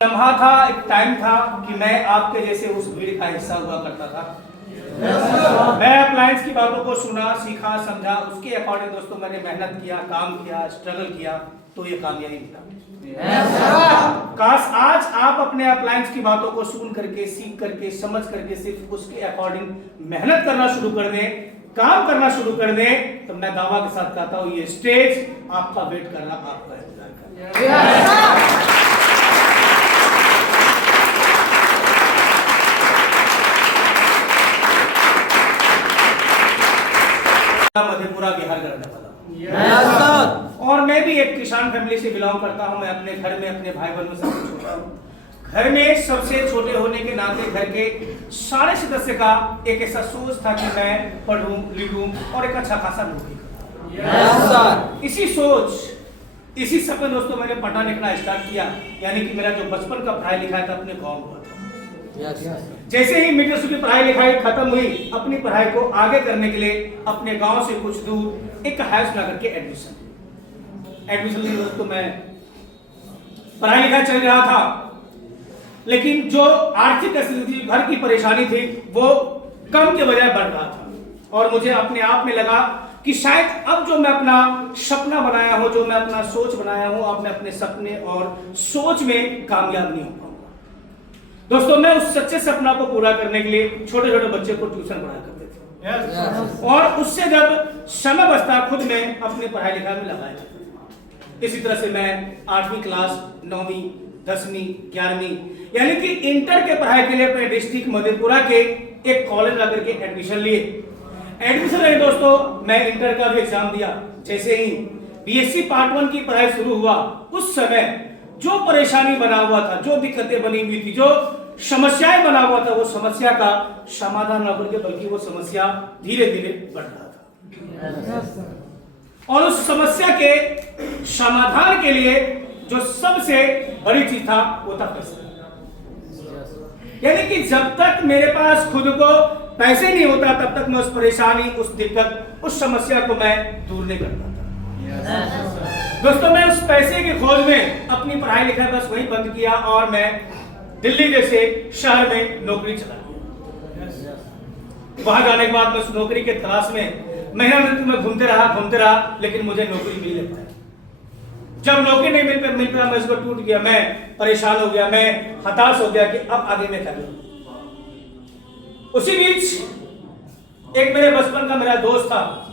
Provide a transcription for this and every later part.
लम्हा था, एक टाइम था कि मैं आपके जैसे उस भीड़ का हिस्सा हुआ करता था। मैं अप्लायंस की बातों को सुना, सीखा, समझा, उसके अकॉर्डिंग दोस्तों मैंने मेहनत किया, काम किया, स्ट्रगल किया, तो ये कामयाबी मिला। काश आज आप अपने अप्लायंस की बातों को सुन करके, सीख करके, समझ करके सिर्फ उसके अकॉर्डिंग मेहनत करना शुरू कर दें, काम करना शुरू कर दें, तो मैं दावा के साथ कहता हूं ये स्टेज आपका वेट कर रहा, आपका इंतजार कर रहा। मधेपुरा बिहार का रहने वाला और मैं भी एक किसान फैमिली से बिलोंग करता हूं। मैं अपने घर में अपने भाई बहनों से सबसे छोटा हूं। घर में सबसे छोटे होने के नाते घर के सारे सदस्य का एक ऐसा सोच था कि मैं पढ़ूं, लिखूं और एक अच्छा खासा नौकरी करूं। इसी सोच, इसी सपने दोस्तों मैंने पढ़ना लिखना स्टार्ट किया, यानी कि मेरा जो बचपन का पढ़ाई लिखाई था अपने गाँव हुआ था। जैसे ही मिडिल स्कूल की पढ़ाई लिखाई खत्म हुई, अपनी पढ़ाई को आगे करने के लिए अपने गांव से कुछ दूर एक हाउस ला करके एडमिशन लिए दोस्तों। मैं पढ़ाई लिखाई चल रहा था, लेकिन जो आर्थिक स्थिति, घर की परेशानी थी, वो कम के बजाय बढ़ रहा था और मुझे अपने आप में लगा कि शायद अब जो मैं अपना सपना बनाया हूं, जो मैं अपना सोच बनाया हूं, अब मैं अपने सपने और सोच में कामयाब नहीं हो पाऊंगा। दोस्तों मैं उस सच्चे सपना को पूरा करने के लिए छोटे छोटे बच्चे को ट्यूशन पढ़ाया करते थे और उससे जब समय बचता खुद में अपनी पढ़ाई लिखाई में लगाया करता। इसी तरह से मैं 8वीं क्लास, 9वीं, 10वीं, 11वीं यानी कि इंटर के पढ़ाई के लिए अपने डिस्ट्रिक्ट मधेपुरा के एक कॉलेज जाकर के एडमिशन लिए। एडमिशन लिए दोस्तों मैं इंटर का भी एग्जाम दिया। जैसे ही बीएससी पार्ट 1 की पढ़ाई शुरू हुआ, उस समय जो परेशानी बना हुआ था, जो दिक्कतें बनी हुई थी, जो समस्याएं बना हुआ था, वो समस्या का समाधान न करके बल्कि वो समस्या धीरे धीरे बढ़ रहा था। और उस समस्या के समाधान के लिए जो सबसे बड़ी चीज था वो था पैसा। यानी कि जब तक मेरे पास खुद को पैसे नहीं होता, तब तक मैं उस परेशानी, उस दिक्कत, उस समस्या को मैं दूर नहीं करता था। दोस्तों मैं उस पैसे की खोज में अपनी पढ़ाई लिखाई बस वही बंद किया और मैं दिल्ली जैसे शहर में नौकरी चला गया। वहां जाने के बाद मैं उस नौकरी के तलाश में महीना में घूमते रहा, लेकिन मुझे नौकरी मिल नहीं पाई। जब नौकरी नहीं मिल पाया मैं इसको टूट गया, मैं परेशान हो गया, मैं हताश हो गया कि अब आगे मैं क्या करूं। उसी बीच एक मेरे बचपन का मेरा दोस्त था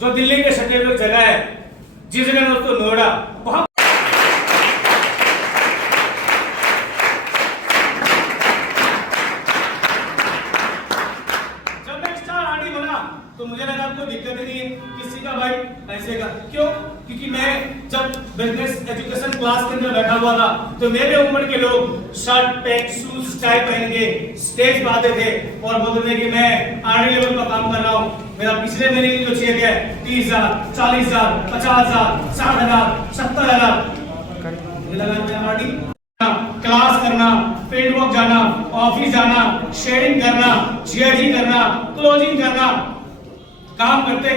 जो दिल्ली के सटे हुए जगह है, जिस जगह दोस्तों नोएडा, वहां जब मैं स्टार आरडी बना तो मुझे लगा कोई दिक्कत नहीं है किसी का भाई पैसे का। क्यों? क्योंकि मैं जब बिजनेस एजुकेशन क्लास के अंदर बैठा हुआ था तो मेरे उम्र के लोग शर्ट, पैंट, शूज, टाई पहन के स्टेज पर आते थे और बोलते थे कि मैं आरडी लेवल पर काम कर रहा हूँ, मेरा पिछले महीने की जो चेक है 30,000, 40,000, 50,000, 60,000, 70,000। मुझे लगा मैं आरडी क्लास करना, फील्ड वर्क जाना, ऑफिस जाना, शेयरिंग करना, जीआईजी करना, क्लोजिंग करना, काम करते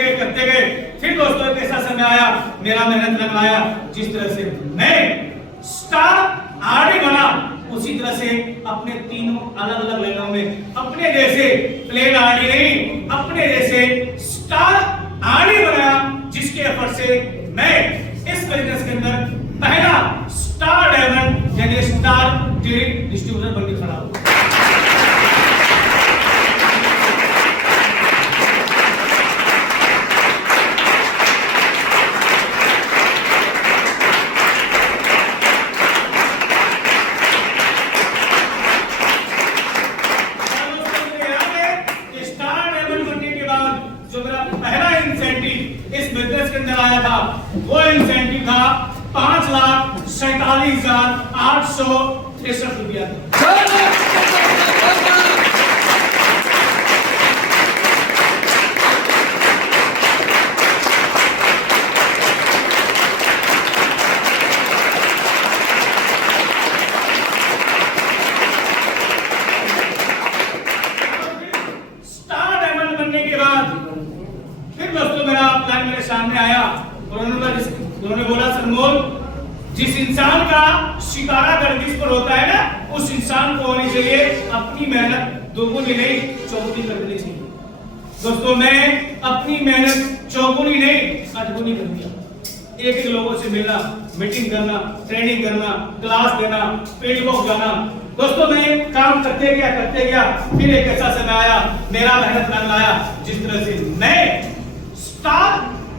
गए। फिर दोस्तों एक ऐसा समय आया, मेरा मेहनत लगाया, जिस तरह से मैं स्टार आरडी बना, उसी तरह से अपने तीनों अलग अलग लेवलों में अपने जैसे प्लेन आरडी नहीं, अपने जैसे स्टार आरडी बनाया, जिसके एफर्ट से मैं इस बिजनेस के अंदर पहला स्टार डायमंड यानी स्टार ट्रेडिंग डिस्ट्रीब्यूटर बनकर खड़ा हुआ। इस बिजनेस के अंदर आया था, वो इंसेंटिव था 5,47,863 रुपया था। स्टार डायमंड बनने के बाद फिर दोस्तों मेरा प्लान मेरे सामने आया और उन्होंने बोला सरमोल जिस इंसान का सितारा गर्दिश पर होता है ना, उस इंसान को होनी चाहिए अपनी मेहनत दोगुनी नहीं चौगुनी कर देनी चाहिए। दोस्तों मैं अपनी मेहनत चौगुनी नहीं अठगुनी कर दिया। एक लोगों से मिलना, मीटिंग करना, ट्रेनिंग करना, क्लास देना, फील्ड वॉक जाना। दोस्तों मैं काम करते गया, फिर एक ऐसा समय आया, मेरा मेहनत रंग आया। जिस तरह से मैं स्टार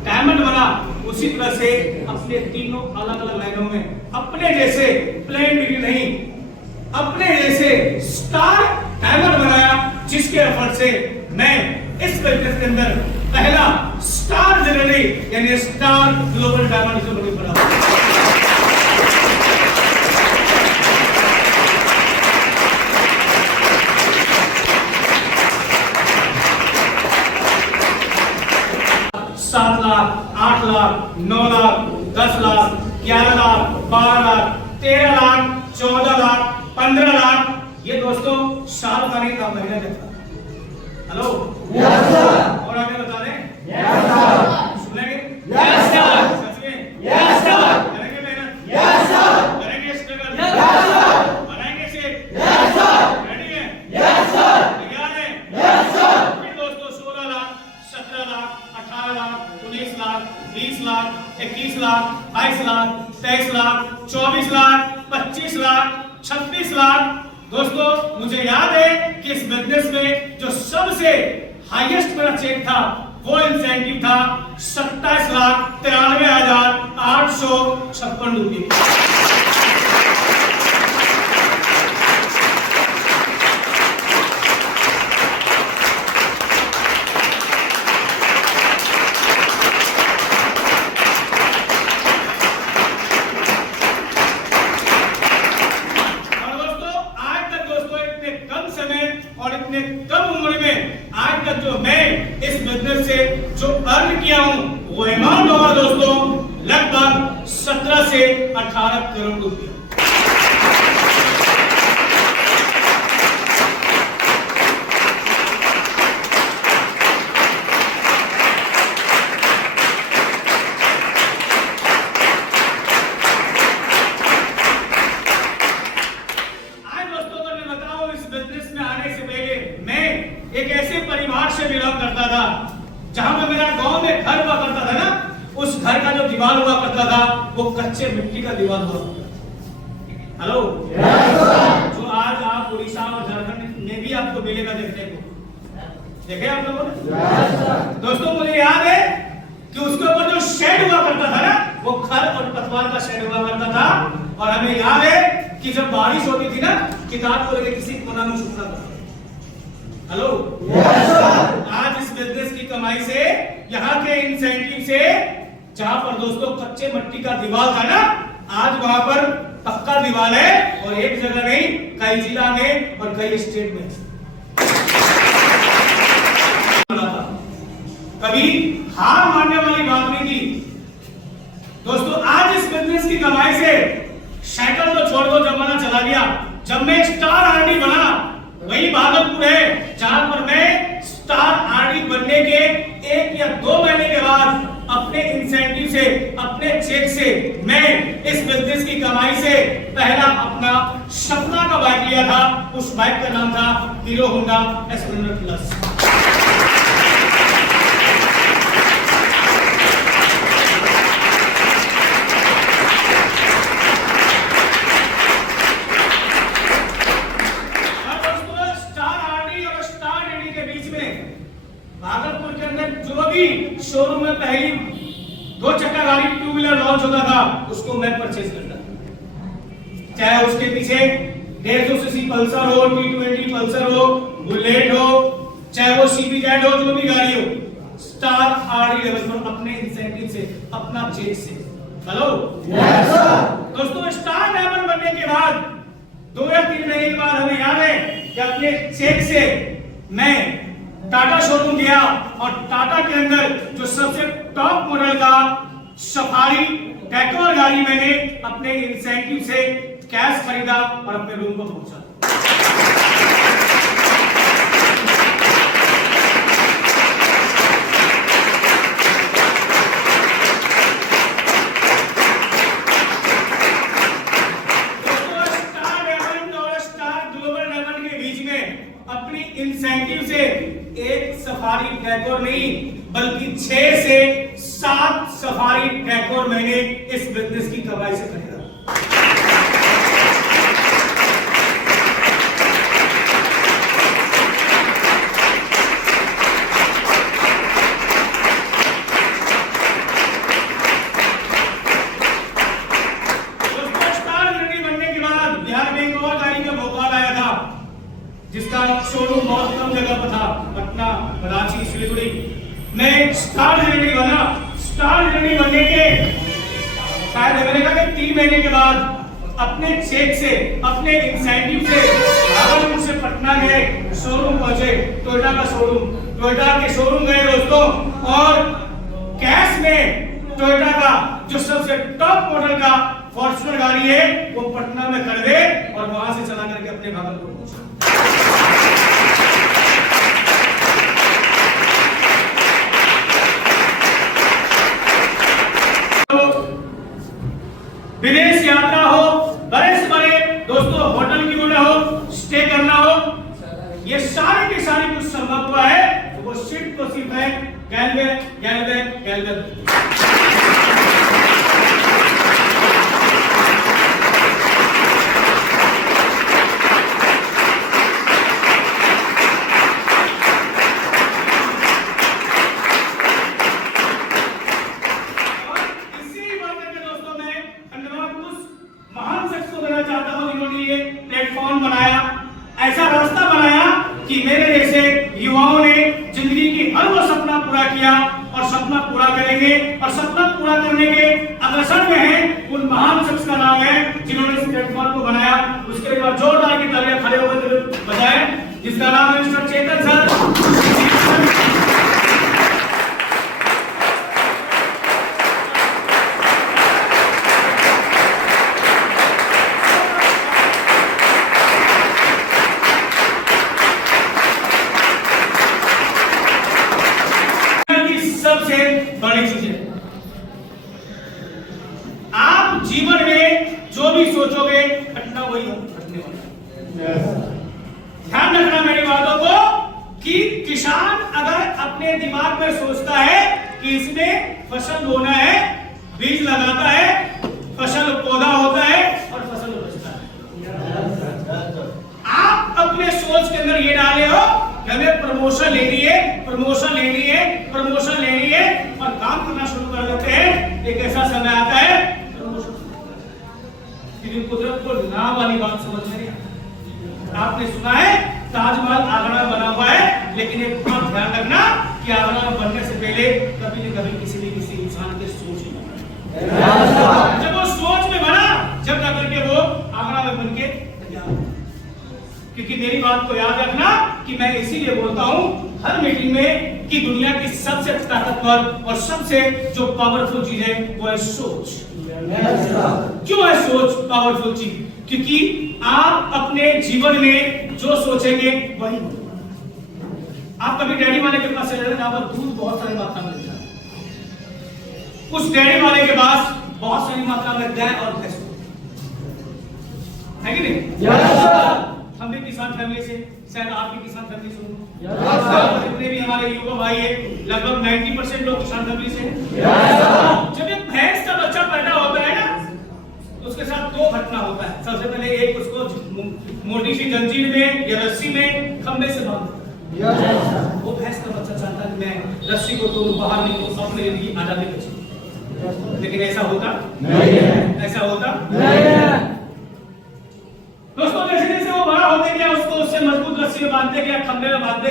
डायमंड बना, उसी तरह से अपने तीनों अलग अलग लाइनों में अपने जैसे प्लेन डिग्री नहीं, अपने जैसे स्टार डायमंड बनाया, जिसके एफर्ट से मैं इस बिजनेस के अंदर पहला स्टार जनरली यानी स्टार ग्लोबल डायमंड से बना। सात लाख, 8 लाख, 9 लाख, 10 लाख, 11 लाख, 12 लाख, 13 लाख, 14 लाख, 15 लाख, ये दोस्तों साल का नहीं था, महीने का था। हेलो यस सर, और आगे बता दें यस सर, सुनेंगे यस सर, सच में यस सर, करेंगे मेहनत यस सर, करेंगे स्ट्रगल यस सर, बनाएंगे शेप यस सर, रेडी है यस सर, तैयार है यस सर। फिर दोस्तों 16 लाख, 17 लाख, 18 लाख, 19 लाख, 20 लाख, 21 लाख, 22 लाख, 23 लाख, 24 लाख, 25 लाख, 26 लाख। दोस्तों मुझे याद है कि इस बिजनेस में जो सबसे हाईएस्ट मेरा चेक था वो इंसेंटिव था 27,93,856 रुपये। और इतने कम उम्र में आज तक जो मैं इस बिजनेस से जो अर्न किया हूं वो अमाउंट होगा दोस्तों लगभग 17 से 18 करोड़ रुपए। एक ऐसे परिवार से बिलोंग करता था जहां पे मेरा गांव में घर हुआ करता था ना, उस घर का जो दीवार हुआ करता था वो कच्चे मिट्टी का दीवार हुआ करता था। हेलो जो आज आप उड़ीसा और झारखंड में भी आपको मिलेगा देखने को, देखे आप लोगों ने। दोस्तों मुझे याद है कि उसके ऊपर जो शेड हुआ करता था ना वो खर और पतवार का शेड हुआ करता था। और हमें याद है कि जब बारिश होती थी ना, किताब को लेकर किसी कोना में छुपना पड़ता। Hello yes sir. आज इस बिजनेस की कमाई से, यहाँ के इंसेंटिव से, जहां पर दोस्तों कच्चे मिट्टी का दीवार था ना, आज वहां पर पक्का दीवार है। और एक जगह नहीं, कई जिला में और कई स्टेट में। कभी हार मानने वाली बात नहीं थी दोस्तों। आज इस बिजनेस की कमाई से साइकिल तो छोड़ दो, जमाना चला गया। जब मैं स्टार आरडी बना, वही भागलपुर है जहां पर मैं स्टार आरडी बनने के 1 या 2 महीने के बाद अपने इंसेंटिव से, अपने चेक से मैं इस बिजनेस की कमाई से पहला अपना सपना का बाइक लिया था। उस बाइक का नाम था hero Honda Splendor plus. Bhagalpur के अंदर जो भी शोरूम में पहली 2 चक्का गाड़ी 2 व्हीलर लॉन्च होता था उसको मैं परचेज करता था। चाहे उसके पीछे 150 सीसी पल्सर हो, T20 पल्सर हो, बुलेट हो, चाहे वो CBZ हो, जो भी गाड़ी हो, स्टार आरडी लेवल पर अपने इंसेंटिव से, अपना चेक से। Hello yes sir. दोस्तों स्टार डायमंड बनने के बाद 2 या 3 महीने के बाद हमें याद है कि अपने चेक से मैं टाटा शोरूम गया और टाटा के अंदर जो सबसे टॉप मॉडल का सफारी टैकोर गाड़ी मैंने अपने इंसेंटिव से कैश खरीदा और अपने रूम को पहुंचा। सफारी डेकोर नहीं बल्कि 6 से 7 सफारी डेकोर मैंने इस बिजनेस की कमाई से खरीदा। जिसका शोरूम बहुत कम जगह पर था, पटना, रांची, सिलीगुड़ी। मैं स्टार जनरली बना। स्टार जनरली बनने के शायद मैंने कहा कि 3 महीने के बाद अपने चेक से, अपने इंसेंटिव से भागलपुर से पटना गए, शोरूम पहुंचे, टोयोटा का शोरूम, टोयोटा के शोरूम गए दोस्तों, और कैश में टोयोटा का जो सबसे टॉप मॉडल का फॉर्च्यूनर गाड़ी है वो पटना में खरीदे और वहां से चला करके अपने भागलपुर पहुंचे। विदेश यात्रा हो, बड़े से बड़े दोस्तों होटल क्यों ना हो, स्टे करना हो, ये सारी की सारी कुछ संभव हुआ है तो वो सिर्फ तो सिर्फ है गैलवे। प्लेटफॉर्म बनाया, ऐसा रास्ता बनाया कि मेरे जैसे युवाओं ने जिंदगी की हर वो सपना पूरा किया और सपना पूरा करेंगे, और सपना पूरा करने के अग्रसर में है उन महान शख्स का नाम है जिन्होंने इस प्लेटफॉर्म को बनाया। उसके बाद जोरदार की तालियां खड़े होकर बजाएं, जिसका नाम है मिस्टर चेतन सर। सबसे बड़ी चीज है, आप जीवन में जो भी सोचोगे घटना वही घटने वाला। ध्यान रखना मेरी बातों को कि किसान अगर अपने दिमाग में सोचता है कि इसमें फसल बोना है, बीज लगाता है, फसल पौधा होता है और फसल उपजता है, आप अपने सोच के अंदर ये डाले हो कि हमें प्रमोशन लेनी है, प्रमोशन लेनी है, प्रमोशन लेनी है, और काम करना शुरू कर देते हैं। एक ऐसा समय आता है कि कुदरत को ना वाली बात समझ में नहीं आती। आपने सुना है ताजमहल आगरा में बना हुआ है, लेकिन एक बात ध्यान रखना कि आगरा में बनने से पहले कभी न कभी किसी न किसी इंसान के सोच में बना। जब वो सोच में बना, जब ना करके वो आगरा में बन के तैयार। क्योंकि मेरी बात को याद रखना कि मैं इसीलिए बोलता हूं हर मीटिंग में कि दुनिया की सबसे ताकतवर और सबसे जो पावरफुल चीज है वो है सोच। क्यों है सोच पावरफुल चीज? क्योंकि आप अपने जीवन में जो सोचेंगे वही होगा। आप कभी डेयरी वाले के पास चले जाए जहां पर दूध बहुत सारी मात्रा में मिलता है, उस डेयरी वाले के पास बहुत सारी मात्रा में गाय और भैंस है कि नहीं? हम भी किसान फैमिली से, शायद आप भी किसान फैमिली से हो, जितने भी हमारे युवा भाई है लगभग 90% लोग किसान फैमिली से। जब एक भैंस का बच्चा पैदा होता है ना, तो उसके साथ 2 घटना होता है। सबसे पहले एक उसको मोटी सी जंजीर में या रस्सी में खंबे से बांध देता है। वो भैंस का बच्चा चाहता है मैं रस्सी को तोड़ूं, बाहर निकलूं, सब मेरे लिए आजादी बचे। लेकिन ऐसा होता नहीं है, ऐसा होता नहीं है दोस्तों। जैसे जैसे वो बड़ा होते गया, उसको उससे मजबूत रस्सी में बांधते गया, खंबे में बांधते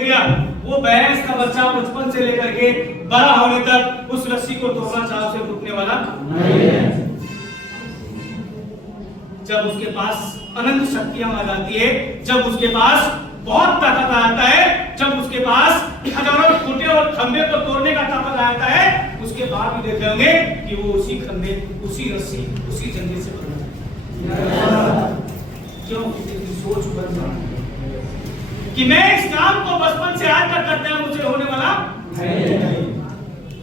गया, वो भैंस का बच्चा बचपन से लेकर के बड़ा होने तक उस रस्सी को तोड़ना चाहे उसे रुकने वाला नहीं है। जब उसके पास अनंत शक्तियां आ जाती है, जब उसके पास बहुत ताकत आता है, जब उसके पास हजारों खूंटे और खंबे को तोड़ने का ताकत आता है, उसके बाद भी देखे होंगे कि वो उसी खंबे, उसी रस्सी, उसी जंजीर से क्यों? सोच बदला कि मैं इस काम को बचपन से आज तक करते हैं, मुझे होने वाला नहीं।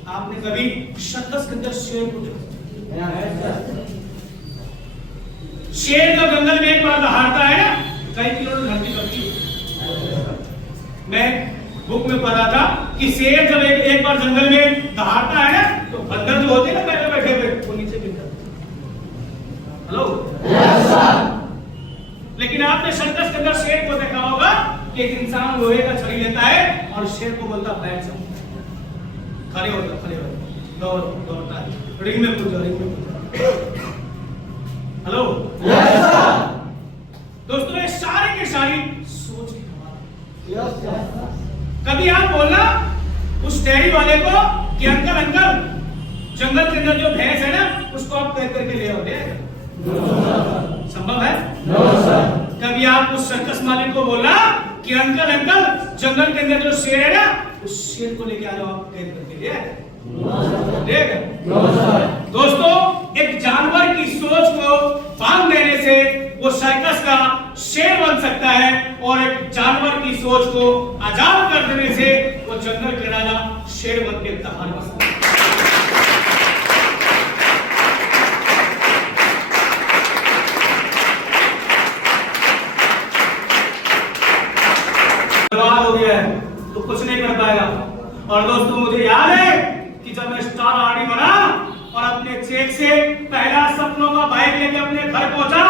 आपने कभी शतस के अंदर शेर को देखा? शेर का जंगल में एक बार दहाड़ता है ना, कई किलोमीटर धरती करती है। मैं बुक में पढ़ा था कि शेर जब एक बार जंगल में दहाड़ता है ना तो बंदर जो होते हैं ना पहले बैठे हुए वो नीचे गिरता है। Hello yes sir. लेकिन आपने सर्कस के अंदर शेर को देखा होगा कि एक इंसान लोहे का छड़ी लेता है और शेर को बोलता बैठ जाओ, खड़े हो जाओ, दौड़ता है, रिंग में कूद जाओ। Hello yes sir. दोस्तों ये सारे के सारी सोच की कमाल। Yes sir. कभी आप बोलना उस डेयरी वाले को कि अंकल जंगल के अंदर जो भैंस है ना उसको आप तय करके ले आओ, संभव है? No sir. कभी आप उस सर्कस मालिक को बोला कि अंकल जंगल के अंदर जो शेर है ना उस शेर को लेके आ जाओ, आप कैद करके ले आए? No sir. दोस्तों एक जानवर की सोच को बांध देने से वो सर्कस का शेर बन सकता है और एक जानवर की सोच को आजाद कर देने से वो जंगल के राजा शेर बन के दहाड़ बन सकता है। हो गया है तो कुछ नहीं कर पाएगा। और दोस्तों मुझे याद है कि जब मैं स्टार आर्मी बना और अपने चेक से पहला सपनों का बाइक लेके अपने घर पहुंचा,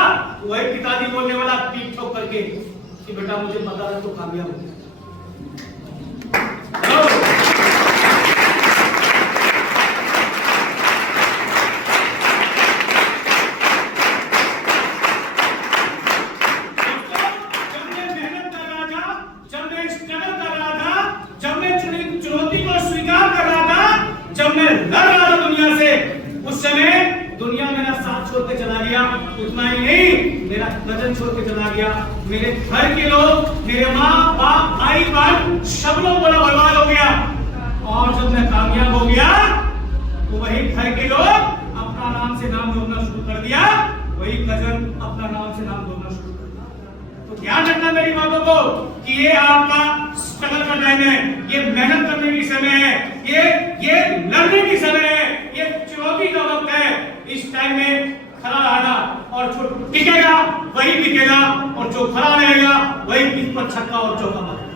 वही पिताजी बोलने वाला पीठ ठोक करके कि बेटा मुझे पता है तो कामयाब हो गया। उतना ही नहीं, मेरा कजन छोड़ के चला गया, मेरे घर के लोग, मेरे माँ बाप भाई बहन सब लोग बड़ा बर्बाद हो गया। और जब मैं कामयाब हो गया तो वही घर के लोग अपना नाम से नाम जोड़ना शुरू कर दिया, वही कजन अपना नाम से नाम जोड़ना शुरू कर दिया। तो ध्यान रखना मेरी बातों को कि ये आपका स्ट्रगल का टाइम है, ये मेहनत करने की समय है, ये लड़ने की समय है, ये चुनौती का वक्त है। इस टाइम में खड़ा रहना और जो टिकेगा वही टिकेगा और जो खड़ा रहेगा वही पीठ पर छक्का और चौका मारेगा।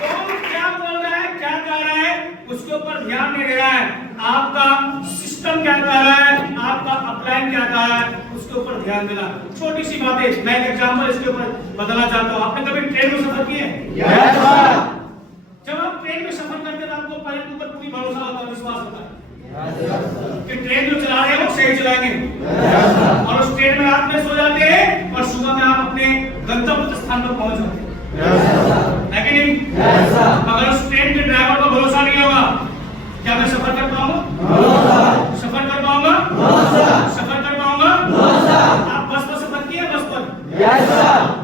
कौन क्या बोल रहा है, क्या कह रहा है, उसके ऊपर ध्यान नहीं दे रहा है। आपका सिस्टम क्या कह रहा है, आपका अपलाइन क्या कह रहा है, उसके ऊपर ध्यान देना। छोटी सी बात है, मैं एक एग्जांपल इसके ऊपर बताना चाहता हूं। आपने कभी ट्रेन में सफर किया है? Yes sir. जब आप ट्रेन में सफर करते हैं तो आपको पायलट के ऊपर पूरी भरोसा होता है, विश्वास होता है कि ट्रेन जो चला रहे हैं वो सही चलाएंगे। और उस ट्रेन में रात में सो जाते हैं और सुबह में आप अपने गंतव्य स्थान पर पहुंच जाते हैं, है कि नहीं? अगर उस ट्रेन के ड्राइवर को भरोसा नहीं होगा, क्या मैं सफर कर पाऊंगा? सफर कर पाऊंगा? सफर कर पाऊंगा? आप बस पर सफर किए? बस पर?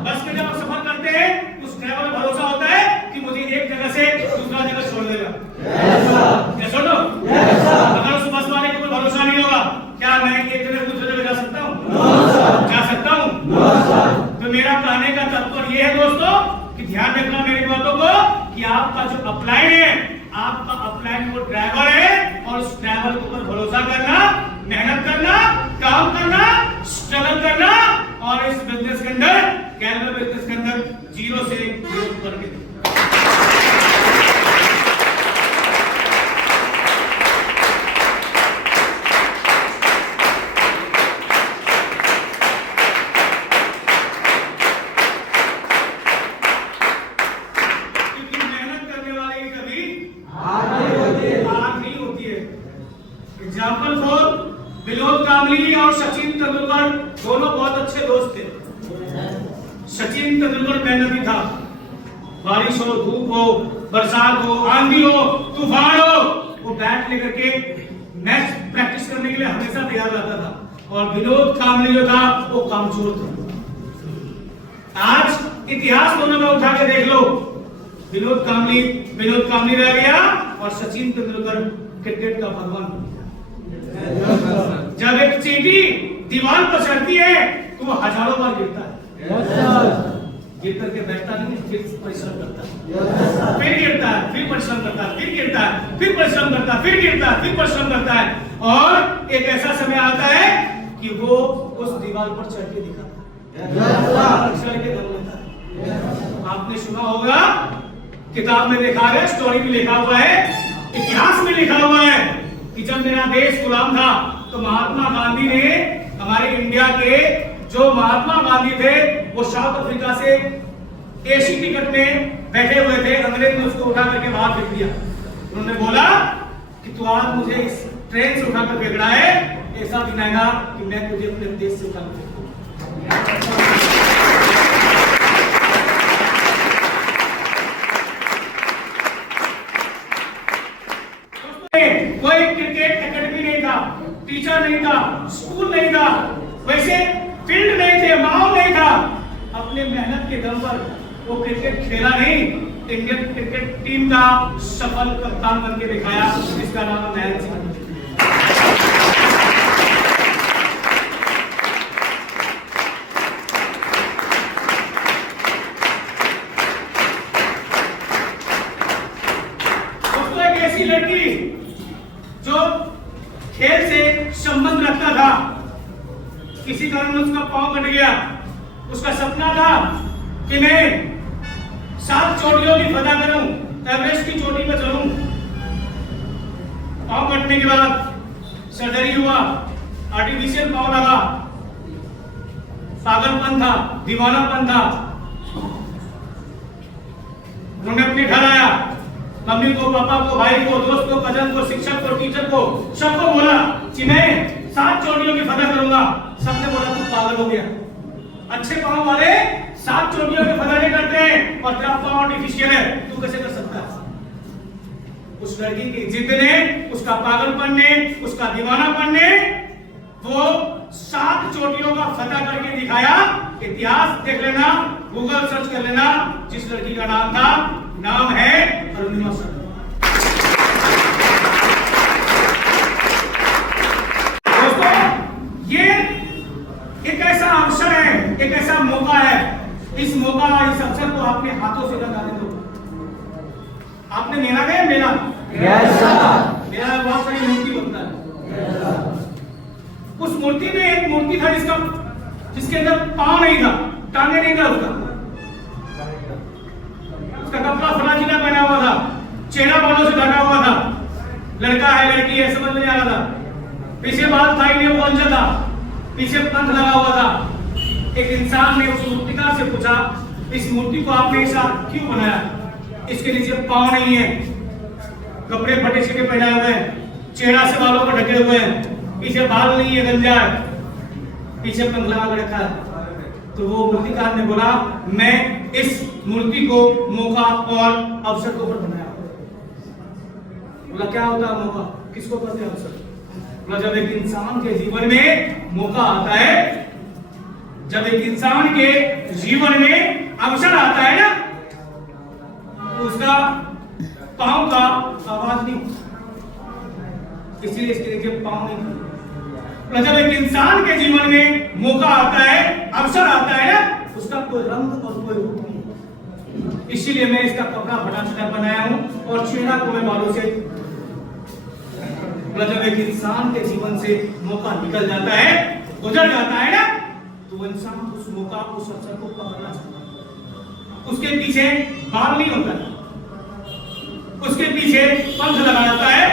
बस में जब आप सफर करते हैं उस ड्राइवर को भरोसा होता है कि मुझे एक जगह से दूसरा जगह छोड़ देगा, क्या छोड़ दो? अगर उस बस वाले को भरोसा नहीं होगा, क्या मैं एक जगह से दूसरी जगह जा सकता हूँ? जा सकता हूँ? तो मेरा कहने का तात्पर्य ये है दोस्तों कि ध्यान रखना मेरी बातों को कि आपका जो अपलाइन है, आपका अपलाइन वो ड्राइवर है और उस ड्राइवर के ऊपर भरोसा करना, मेहनत करना, काम करना, स्ट्रगल करना और इस बिजनेस के अंदर, कैलवे बिजनेस के अंदर जीरो से हीरो करके एग्जाम्पल फॉर विनोद कांबली और सचिन तेंदुलकर दोनों बहुत अच्छे दोस्त थे। सचिन तेंदुलकर मेहनती था, बारिश हो, धूप हो, बरसात हो, आंधी हो, तूफान हो, वो बैट लेकर के मैच प्रैक्टिस करने के लिए हमेशा तैयार रहता था। और विनोद कांबली जो था वो कामचोर था। आज इतिहास दोनों में उठा के देख लो, विनोद कांबली रह गया और सचिन तेंदुलकर क्रिकेट का भगवान। जब एक चींटी दीवार पर चढ़ती है तो वो हजारों बार गिरता है, गिर करके बैठता नहीं, फिर परिश्रम करता है, फिर गिरता है, फिर परिश्रम करता है, फिर गिरता है, फिर परिश्रम करता है, फिर गिरता है, फिर परिश्रम करता है, और एक ऐसा समय आता है कि वो उस दीवार पर चढ़ के दिखाता है, चढ़ के दम लेता है। आपने सुना होगा, किताब में लिखा है, स्टोरी में लिखा हुआ है, इतिहास में लिखा हुआ है कि जब मेरा देश गुलाम था तो महात्मा गांधी ने, हमारे इंडिया के जो महात्मा गांधी थे, वो साउथ अफ्रीका से एसी टिकट में बैठे हुए थे, अंग्रेज ने उसको उठा करके बाहर फेंक दिया। उन्होंने बोला कि तू आज मुझे इस ट्रेन से उठाकर फेंक रहा है, ऐसा दिखाएगा कि मैं तुझे अपने देश से उठाकर फेंकूंगा। कोई क्रिकेट एकेडमी नहीं था, टीचर नहीं था, स्कूल नहीं था, वैसे फील्ड नहीं थे, माहौल नहीं था। अपने मेहनत के दम पर वो क्रिकेट खेला नहीं, इंडियन क्रिकेट टीम का सफल कप्तान बन के दिखाया, जिसका नाम है महेंद्र सिंह धोनी। दोस्तों, एक ऐसी लड़की जो खेल से संबंध रखता था, किसी कारण उसका पांव कट गया, उसका सपना था कि मैं 7 चोटियों की फतह करूं, एवरेस्ट की चोटी पर चढ़ूं। पांव कटने के बाद सर्जरी हुआ, आर्टिफिशियल पांव लगा, पागलपन था, दीवानापन था। उन्होंने अपने घर आया, मम्मी को, पापा को, भाई को, दोस्त को, कजन को, शिक्षक को, टीचर को, सबको बोला कि मैं 7 चोटियों की फतह करूंगा। सबने बोला तू पागल हो गया, अच्छे पांव वाले 7 चोटियों की फतह नहीं करते हैं, और तेरा पांव आर्टिफिशियल है, तू कैसे कर सकता है? उस लड़की की जिद ने, उसका पागलपन ने, उसका दीवानापन ने वो 7 चोटियों का फतह करके दिखाया। इतिहास देख लेना, गूगल सर्च कर लेना, जिस लड़की का नाम था, नाम है अरुणिमा शर्मा। दोस्तों, ये एक ऐसा अवसर है, एक ऐसा मौका है, इस मौका, इस अवसर को आपने हाथों से लगा दे दो। आपने मेला गए, मेला मेला बहुत सारी मूर्ति बनता है। उस मूर्ति में एक मूर्ति था जिसके अंदर पांव नहीं था, टांगे नहीं था, उसका कपड़ा फलाजीना पहना हुआ था, चेहरा बालों से ढका हुआ था, लड़का है लड़की है समझ नहीं आ रहा था, पीछे बाल था ही नहीं, वो अंजा था, पीछे पंख लगा हुआ था। एक इंसान ने उस मूर्तिकार से पूछा, इस मूर्ति को आपने ऐसा क्यों बनाया? इसके नीचे पांव नहीं है, कपड़े फटे छिटे पहनाए हुए हैं, चेहरा से बालों पर ढके हुए हैं, पीछे बाल नहीं है, गंजा है, पीछे पंख लगा कर रखा है। तो वो मूर्तिकार ने बोला, मैं इस मूर्ति को मौका और अवसर के ऊपर बनाया। बोला क्या होता है मौका, किसको कहते हैं अवसर? बोला जब एक इंसान के जीवन में मौका आता है, जब एक इंसान के जीवन में अवसर आता है ना, तो उसका पांव का आवाज नहीं, इसलिए इसके नीचे पांव नहीं। जब एक इंसान के जीवन में मौका आता है, अवसर आता है ना, उसका कोई रंग और कोई रूप नहीं, इसीलिए मैं इसका कपड़ा फटाफट बनाया हूं और चेहरा को मैं बालों से। जब एक इंसान के जीवन से मौका निकल जाता है, गुजर जाता है ना, तो वो इंसान उस मौका, उस अवसर को पकड़ना चाहता है। उसके पीछे बाल नहीं होता, उसके पीछे पंख लगा जाता है।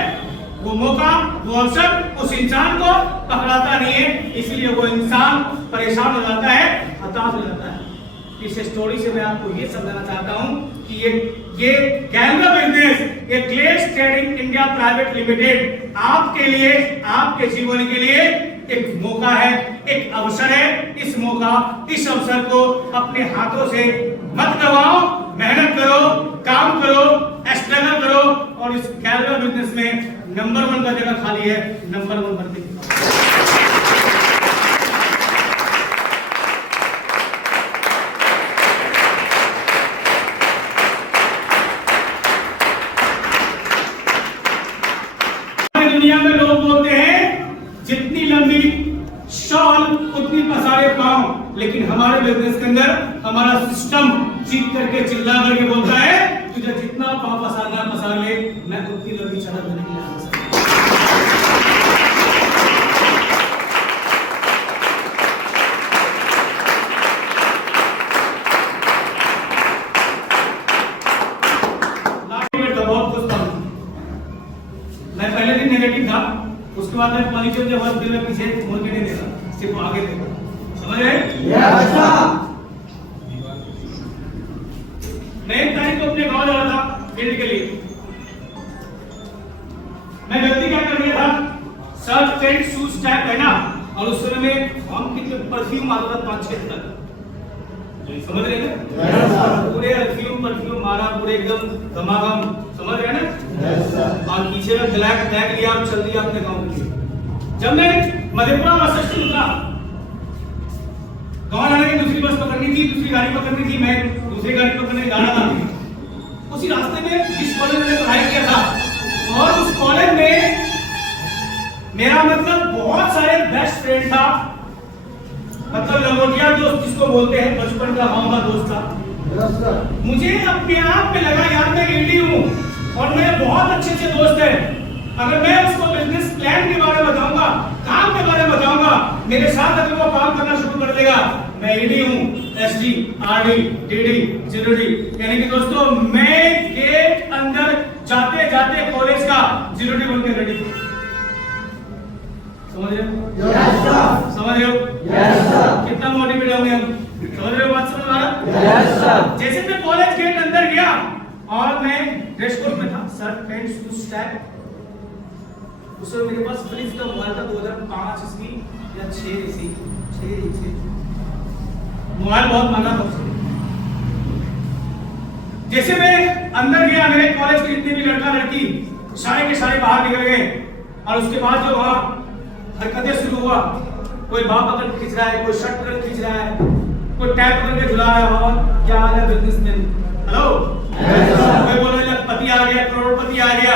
वो मौका, वो अवसर उस इंसान को पकड़ाता नहीं है, इसलिए वो इंसान परेशान हो जाता है, हताश हो जाता है। इस स्टोरी से मैं आपको ये समझाना चाहता हूं कि ये गैम्बलर बिजनेस, ये क्लेस ट्रेडिंग इंडिया प्राइवेट लिमिटेड आपके लिए, आपके जीवन के लिए एक मौका है, एक अवसर है। इस मौका, इस अवसर को अपने हाथों से मत गवाओ, मेहनत करो, काम करो, स्ट्रगल करो, और इस गैम्बलर बिजनेस में नंबर 1 का जगह खाली है, नंबर 1 पर देखिए। दुनिया में लोग बोलते हैं जितनी लंबी शॉल उतनी पसारे पांव, लेकिन हमारे बिजनेस के अंदर हमारा सिस्टम चीख करके चिल्ला करके बोलता है तुझे जितना पाप पसारना पसार ले, मैं उतनी लंबी छड़ा देने के लिए आ सकता। मैं पहले दिन नेगेटिव था, उसके बाद मैं पॉजिटिव जब वर्क दिल में पीछे मुड़ के नहीं देखा, सिर्फ आगे देखा। समझ रहे? मैं 1 तारीख को अपने गांव जा रहा था फील्ड के लिए। मैं गलती क्या कर दिया था, शर्ट पैंट शूज टाइप पहना और उस समय में हम कितने परफ्यूम आता था 5-6 तक। समझ रहे हैं? पूरे परफ्यूम मारा, पूरे एकदम धमाधम। समझ रहे हैं ना? और पीछे में ब्लैक बैग लिया और चल दिया अपने गांव के लिए। जब मैं मधेपुरा बस स्टेशन उतरा, गांव जाने की दूसरी बस पकड़नी थी, दूसरी गाड़ी पकड़नी थी, मैं दूसरी गाड़ी पकड़ने जा रहा था। उसी रास्ते में जिस कॉलेज में पढ़ाई किया था और उस कॉलेज में मेरा मतलब बहुत सारे बेस्ट फ्रेंड था, मतलब लंगोटिया दोस्त जिसको बोलते हैं, बचपन का गांव का दोस्त था। मुझे अपने आप में लगा यार मैं इंडी हूँ और मेरे बहुत अच्छे दोस्त हैं। अगर मैं उसको बिजनेस प्लान के बारे में बताऊंगा, काम के बारे में बताऊंगा, मेरे साथ अगर वो काम करना शुरू कर देगा, मैं ईडी हूँ, एसडी, आरडी, डीडी, जीरोडी, यानी कि दोस्तों मैं गेट अंदर जाते जाते कॉलेज का जीरोडी बन के रेडी हूँ। समझ रहे हो? Yes sir. समझ रहे हो? Yes sir. कितना मोटिवेट होंगे हम? समझ रहे हो बात? समझ आ रहा? Yes sir. जैसे मैं कॉलेज गेट अंदर गया और मैं ड्रेस कोड में था, शर्ट पैंट शूज टाइप। उस समय मेरे पास फ्लिप का मोबाइल था 2005 इसकी या 6 मोबाइल बहुत महंगा था उसमें। जैसे मैं अंदर गया, मेरे कॉलेज के जितने भी लड़का लड़की सारे के सारे बाहर निकल गए और उसके बाद जो वहां हरकतें शुरू हुआ, कोई बाप पकड़ खींच रहा है, कोई शर्ट पकड़ खींच रहा है, कोई टैप पकड़ के झुला रहा है, बाबा क्या हाल है बिजनेसमैन, हेलो, कोई बोल रहा है पति आ गया, करोड़पति आ गया।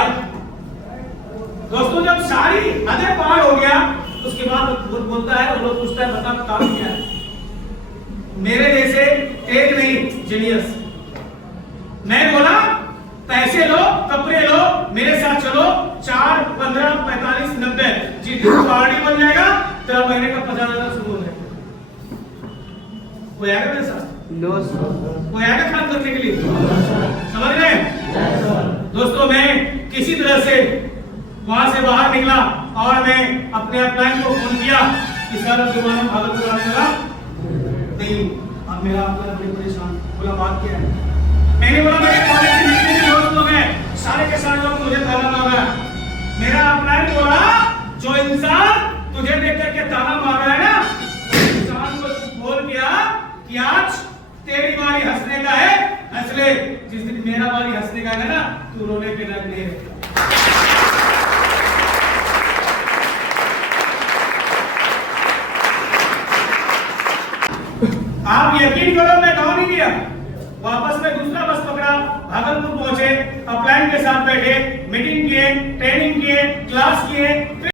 दोस्तों जब सारी हदें पार हो गया उसके बाद वो बोलता है, वो लोग पूछता है बता काम क्या है। मेरे जैसे एक नहीं जीनियस। मैं बोला पैसे लो, कपड़े लो, मेरे साथ चलो, 4, 15, 45, 90 जी पार्टी बन जाएगा, तेरा महीने का 50,000 शुरू हो जाएगा। कोई आएगा मेरे साथ? No sir. कोई आएगा काम करने के लिए? समझ रहे हैं? दोस्तों मैं किसी तरह से वहां से बाहर निकला और मैं अपने अपलाइन को फोन किया कि सर अब दोबारा भागलपुर आने वाला नहीं, अब मेरा अपना बड़े परेशान। बोला बात क्या है? मैंने बोला मेरे कॉलेज के जितने भी दोस्त लोग हैं सारे के सारे लोग मुझे ताना मार रहा है। मेरा अपलाइन बोला जो इंसान तुझे देख करके ताना मार रहा है ना, इंसान को बोल किया कि आज तेरी बारी हंसने का है, हंस ले। जिस दिन मेरा बारी हंसने का है ना, तू रोने के लायक नहीं है। आप यकीन करो मैं गाँव नहीं गया, वापस में दूसरा बस पकड़ा, भागलपुर पहुंचे, अपलाइन के साथ बैठे, मीटिंग किए, ट्रेनिंग किए, क्लास किए,